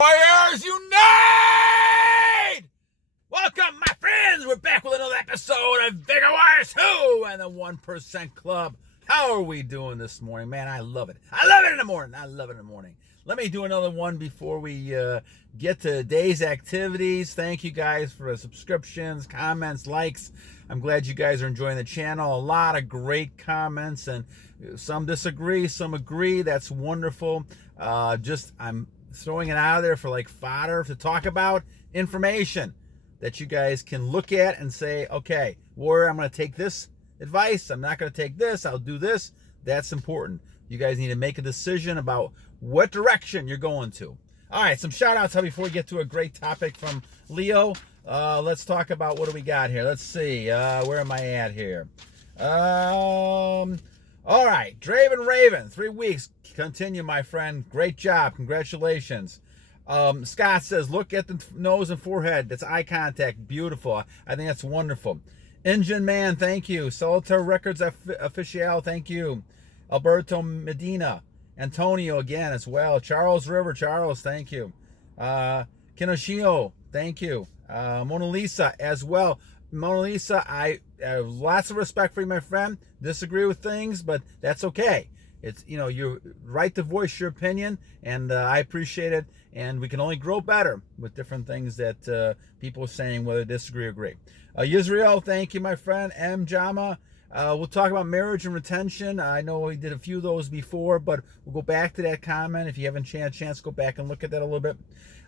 Warriors Unite! Welcome, my friends! We're back with another episode of Vigor Wars 2 and the 1% Club. How are we doing this morning? Man, I love it. I love it in the morning. I love it in the morning. Let me do another one before we get to today's activities. Thank you guys for the subscriptions, comments, likes. I'm glad you guys are enjoying the channel. A lot of great comments, and some disagree, some agree. That's wonderful. I'm throwing it out of there for like fodder to talk about information that you guys can look at and say, okay, Warrior, I'm going to take this advice. I'm not going to take this. I'll do this. That's important. You guys need to make a decision about what direction you're going to. All right, some shout outs before we get to a great topic from Leo. Let's talk about what do we got here. Let's see. Where am I at here? All right, Draven Raven, 3 weeks. Continue, my friend. Great job. Congratulations. Scott says, look at the nose and forehead. That's eye contact. Beautiful. I think that's wonderful. Enjin Man, thank you. Soulitaire Records Officiel, thank you. Alberto Medina. Antonio again as well. Charles River, Charles, thank you. Kenshiro, thank you. Monalisa as well. Monalisa, I have lots of respect for you, my friend. Disagree with things, but that's okay. It's, you're right to voice your opinion, and I appreciate it. And we can only grow better with different things that people are saying, whether they disagree or agree. Yisrael, thank you, my friend. Jama. We'll talk about marriage and retention. I know we did a few of those before, but we'll go back to that comment. If you haven't had a chance, go back and look at that a little bit.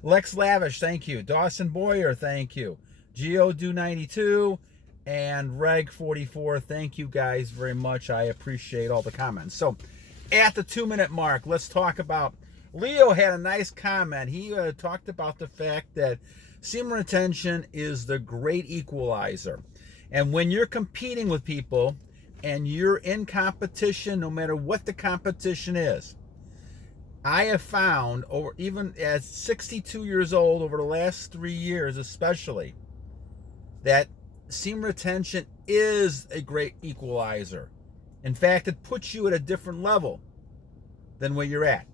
Lex Lavish, thank you. Dawson Boyer, thank you. Giodude 92 and Reg 44, thank you guys very much. I appreciate all the comments. So at the 2-minute mark, let's talk about, Leo had a nice comment. He talked about the fact that semen retention is the great equalizer. And when you're competing with people and you're in competition, no matter what the competition is, I have found, or even at 62 years old, over the last 3 years especially, that semen retention is a great equalizer. In fact, it puts you at a different level than where you're at.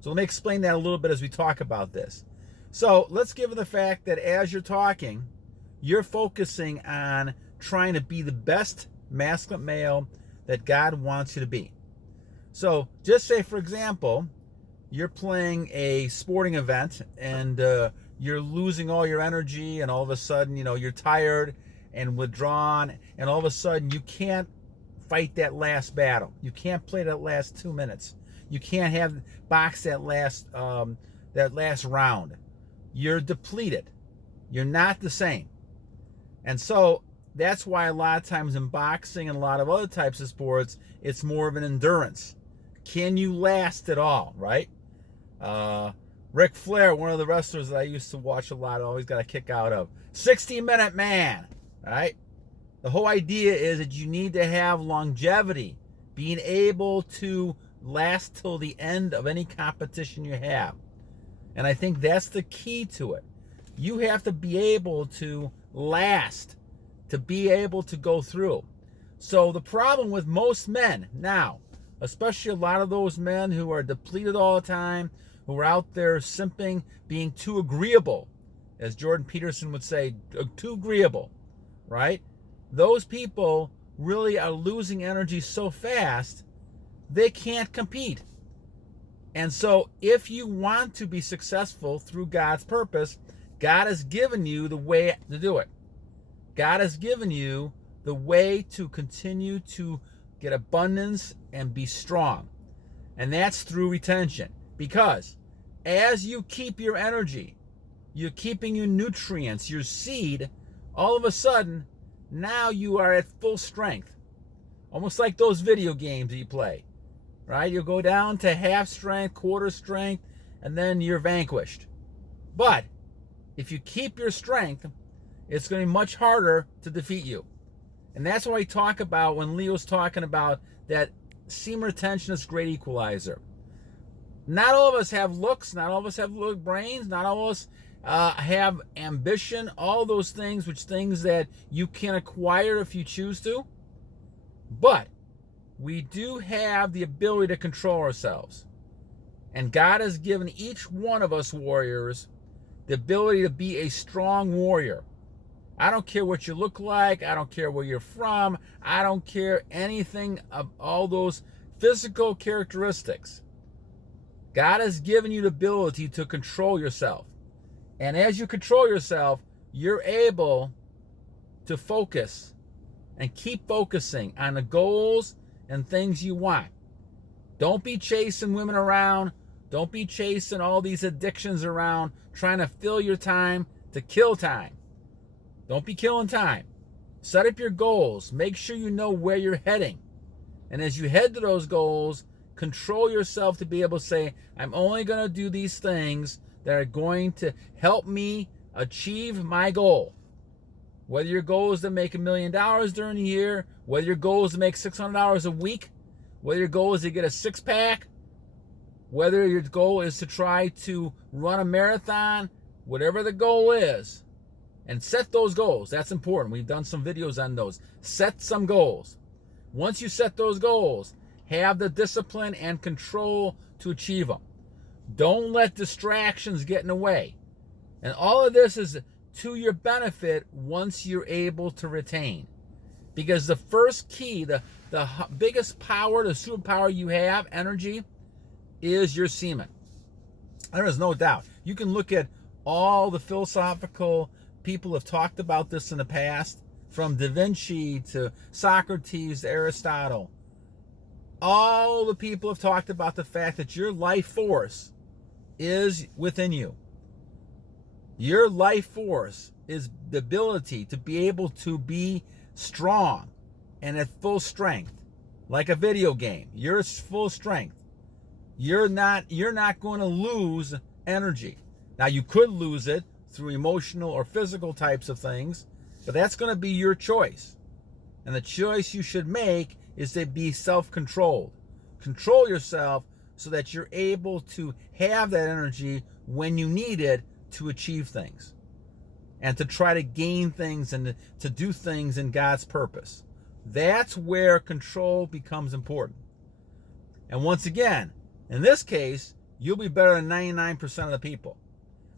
So let me explain that a little bit as we talk about this. So let's give it the fact that as you're talking, you're focusing on trying to be the best masculine male that God wants you to be. So just say, for example, you're playing a sporting event and you're losing all your energy, and all of a sudden, you're tired and withdrawn, and all of a sudden you can't fight that last battle. You can't play that last 2 minutes. You can't have box that last round. You're depleted. You're not the same. And so that's why a lot of times in boxing and a lot of other types of sports, it's more of an endurance. Can you last at all, right? Ric Flair, one of the wrestlers that I used to watch a lot, always got a kick out of. 60-minute man, right? The whole idea is that you need to have longevity, being able to last till the end of any competition you have. And I think that's the key to it. You have to be able to last, to be able to go through. So the problem with most men now, especially a lot of those men who are depleted all the time, who are out there simping, being too agreeable, as Jordan Peterson would say, too agreeable, right? Those people really are losing energy so fast, they can't compete. And so if you want to be successful through God's purpose, God has given you the way to do it. God has given you the way to continue to get abundance and be strong. And that's through retention. Because as you keep your energy, you're keeping your nutrients, your seed, all of a sudden, now you are at full strength. Almost like those video games that you play, right? You'll go down to half strength, quarter strength, and then you're vanquished. But if you keep your strength, it's going to be much harder to defeat you. And that's what I talk about when Leo's talking about that semen retention is a great equalizer. Not all of us have looks, not all of us have brains, not all of us have ambition, all those things, things that you can acquire if you choose to. But we do have the ability to control ourselves. And God has given each one of us warriors the ability to be a strong warrior. I don't care what you look like. I don't care where you're from. I don't care anything of all those physical characteristics. God has given you the ability to control yourself. And as you control yourself, you're able to focus and keep focusing on the goals and things you want. Don't be chasing women around. Don't be chasing all these addictions around, trying to fill your time to kill time. Don't be killing time. Set up your goals. Make sure you know where you're heading. And as you head to those goals, control yourself to be able to say, I'm only going to do these things that are going to help me achieve my goal. Whether your goal is to make $1 million during the year, whether your goal is to make $600 a week, whether your goal is to get a six-pack, whether your goal is to try to run a marathon, whatever the goal is, and set those goals. That's important. We've done some videos on those. Set some goals. Once you set those goals, have the discipline and control to achieve them. Don't let distractions get in the way. And all of this is to your benefit once you're able to retain. Because the first key, the biggest power, the superpower you have, energy, is your semen. There is no doubt. You can look at all the philosophical people have talked about this in the past, from Da Vinci to Socrates to Aristotle. All the people have talked about the fact that your life force is within you. Your life force is the ability to be able to be strong and at full strength, like a video game. You're at full strength. You're not going to lose energy. Now, you could lose it through emotional or physical types of things, but that's going to be your choice. And the choice you should make is to be self-controlled. Control yourself so that you're able to have that energy when you need it to achieve things and to try to gain things and to do things in God's purpose. That's where control becomes important. And once again, in this case, you'll be better than 99% of the people.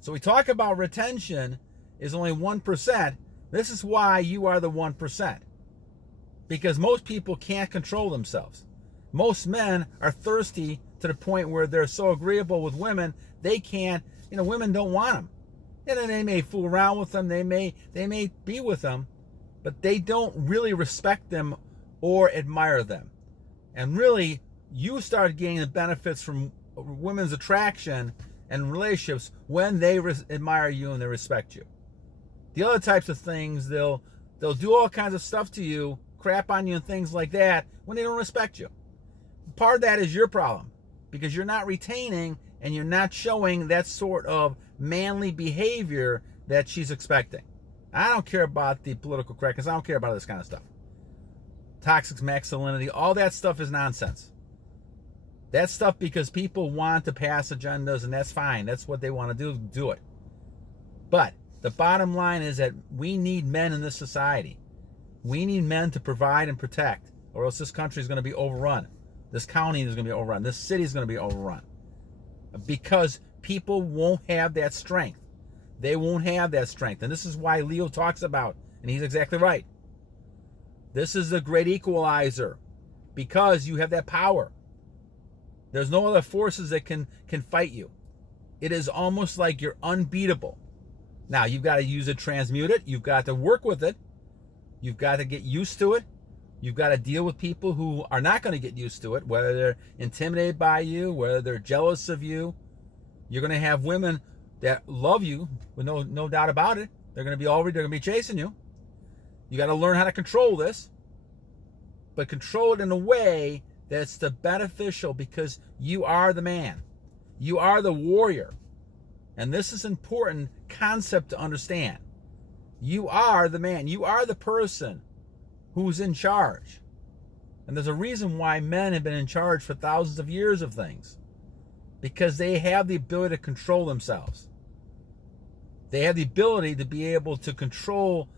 So we talk about retention is only 1%. This is why you are the 1%. Because most people can't control themselves. Most men are thirsty to the point where they're so agreeable with women, they can't, women don't want them. And they may fool around with them, they may be with them, but they don't really respect them or admire them. And really, you start getting the benefits from women's attraction and relationships when they admire you and they respect you. The other types of things, they'll do all kinds of stuff to you, crap on you and things like that when they don't respect you. Part of that is your problem because you're not retaining and you're not showing that sort of manly behavior that she's expecting. I don't care about the political correctness. I don't care about this kind of stuff. Toxic masculinity, all that stuff is nonsense. That's stuff because people want to pass agendas, and that's fine. That's what they want to do it. But the bottom line is that we need men in this society. We need men to provide and protect, or else this country is going to be overrun. This county is going to be overrun. This city is going to be overrun. Because people won't have that strength. They won't have that strength. And this is why Leo talks about, and he's exactly right. This is the great equalizer. Because you have that power. There's no other forces that can fight you. It is almost like you're unbeatable. Now, you've got to use it, transmute it. You've got to work with it. You've got to get used to it. You've got to deal with people who are not going to get used to it, whether they're intimidated by you, whether they're jealous of you. You're going to have women that love you, with no doubt about it. They're going to be chasing you. You got to learn how to control this, but control it in a way that's the beneficial, because you are the man. You are the warrior. And this is an important concept to understand. You are the man. You are the person who's in charge. And there's a reason why men have been in charge for thousands of years of things. Because they have the ability to control themselves. They have the ability to be able to control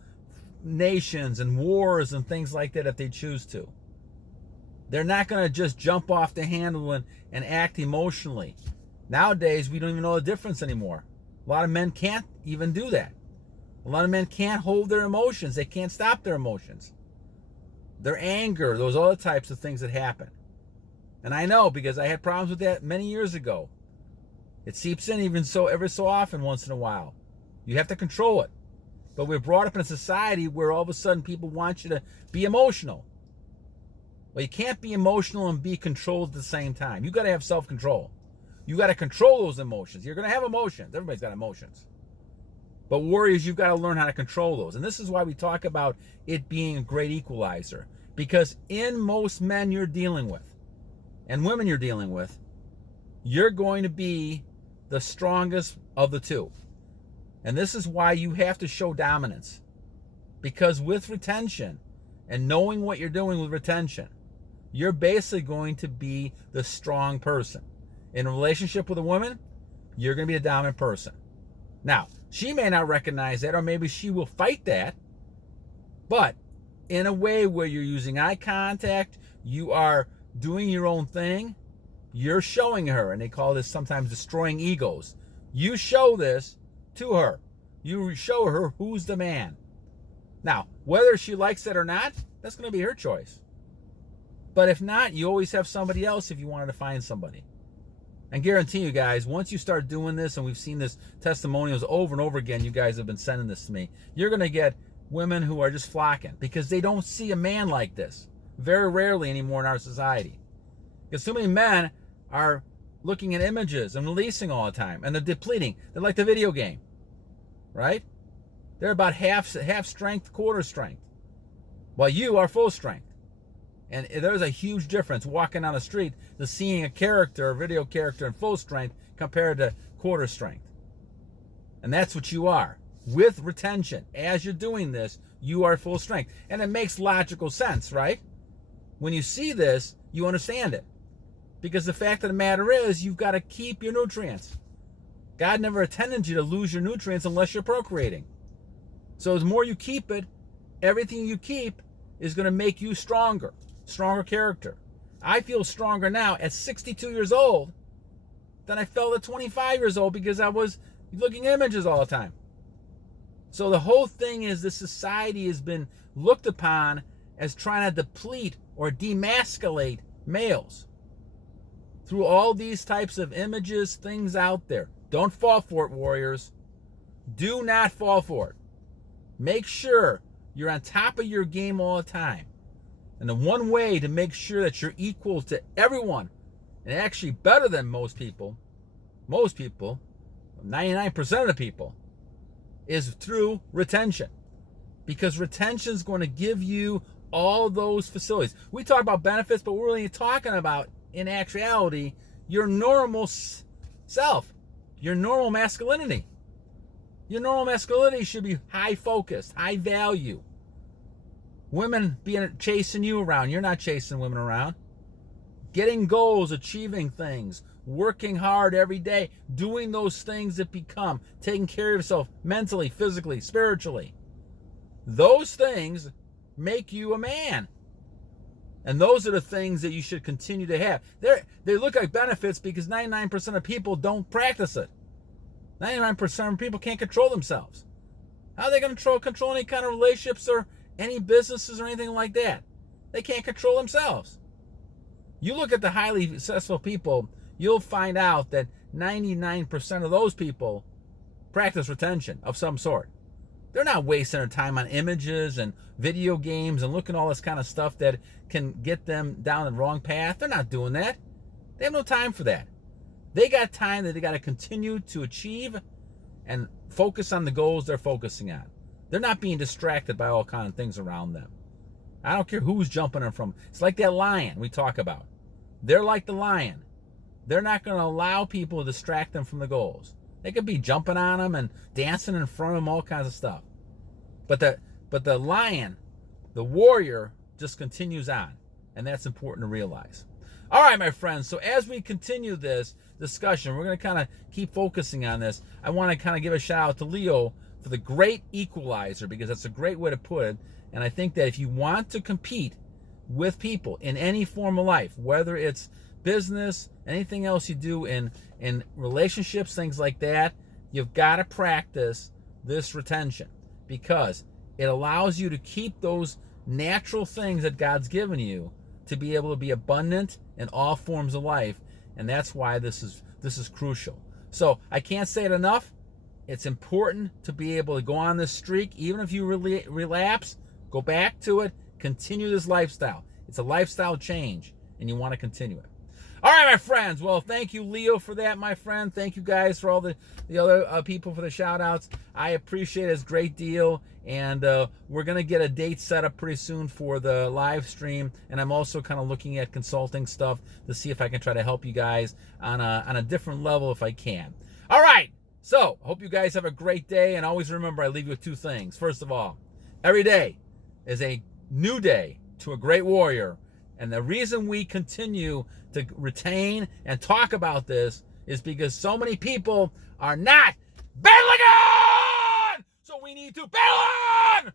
nations and wars and things like that if they choose to. They're not going to just jump off the handle and act emotionally. Nowadays, we don't even know the difference anymore. A lot of men can't even do that. A lot of men can't hold their emotions. They can't stop their emotions. Their anger, those other types of things that happen. And I know because I had problems with that many years ago. It seeps in even so every so often once in a while. You have to control it. But we're brought up in a society where all of a sudden people want you to be emotional. Well, you can't be emotional and be controlled at the same time. You got to have self-control. You got to control those emotions. You're going to have emotions. Everybody's got emotions. But warriors, you've got to learn how to control those. And this is why we talk about it being a great equalizer. Because in most men you're dealing with, and women you're dealing with, you're going to be the strongest of the two. And this is why you have to show dominance. Because with retention, and knowing what you're doing with retention, you're basically going to be the strong person. In a relationship with a woman, you're going to be the dominant person. Now, she may not recognize that, or maybe she will fight that, but in a way where you're using eye contact, you are doing your own thing, you're showing her, and they call this sometimes destroying egos. You show this to her. You show her who's the man. Now, whether she likes it or not, that's going to be her choice. But if not, you always have somebody else if you wanted to find somebody. And guarantee you guys, once you start doing this, and we've seen this testimonials over and over again, you guys have been sending this to me, you're going to get women who are just flocking because they don't see a man like this. Very rarely anymore in our society. Because too many men are looking at images and releasing all the time, and they're depleting. They're like the video game, right? They're about half strength, quarter strength, while you are full strength. And there's a huge difference walking down the street to seeing a character, a video character in full strength compared to quarter strength. And that's what you are. With retention, as you're doing this, you are full strength. And it makes logical sense, right? When you see this, you understand it. Because the fact of the matter is, you've got to keep your nutrients. God never intended you to lose your nutrients unless you're procreating. So the more you keep it, everything you keep is going to make you stronger character. I feel stronger now at 62 years old than I felt at 25 years old because I was looking at images all the time. So the whole thing is this society has been looked upon as trying to deplete or demasculate males through all these types of images, things out there. Don't fall for it, warriors. Do not fall for it. Make sure you're on top of your game all the time. And the one way to make sure that you're equal to everyone, and actually better than most people, 99% of the people, is through retention. Because retention is going to give you all those facilities. We talk about benefits, but we're really talking about, in actuality, your normal self, your normal masculinity. Your normal masculinity should be high focused, high value. Women chasing you around. You're not chasing women around. Getting goals, achieving things, working hard every day, doing those things that become, taking care of yourself mentally, physically, spiritually. Those things make you a man. And those are the things that you should continue to have. They look like benefits because 99% of people don't practice it. 99% of people can't control themselves. How are they going to control any kind of relationships or any businesses or anything like that? They can't control themselves. You look at the highly successful people, you'll find out that 99% of those people practice retention of some sort. They're not wasting their time on images and video games and looking at all this kind of stuff that can get them down the wrong path. They're not doing that. They have no time for that. They got time that they got to continue to achieve and focus on the goals they're focusing on. They're not being distracted by all kinds of things around them. I don't care who's jumping them from. It's like that lion we talk about. They're like the lion. They're not going to allow people to distract them from the goals. They could be jumping on them and dancing in front of them, all kinds of stuff. But the lion, the warrior, just continues on. And that's important to realize. All right, my friends. So as we continue this discussion, we're going to kind of keep focusing on this. I want to kind of give a shout out to Leo for the great equalizer, because that's a great way to put it. And I think that if you want to compete with people in any form of life, whether it's business, anything else you do in relationships, things like that, you've got to practice this retention, because it allows you to keep those natural things that God's given you to be able to be abundant in all forms of life. And that's why this is crucial. So I can't say it enough. It's important to be able to go on this streak. Even if you relapse, go back to it, continue this lifestyle. It's a lifestyle change, and you want to continue it. All right, my friends. Well, thank you, Leo, for that, my friend. Thank you, guys, for all the other people for the shout-outs. I appreciate it. It's a great deal. And we're going to get a date set up pretty soon for the live stream. And I'm also kind of looking at consulting stuff to see if I can try to help you guys on a different level if I can. All right. So I hope you guys have a great day. And always remember, I leave you with two things. First of all, every day is a new day to a great warrior. And the reason we continue to retain and talk about this is because so many people are not battling on! So we need to battle on!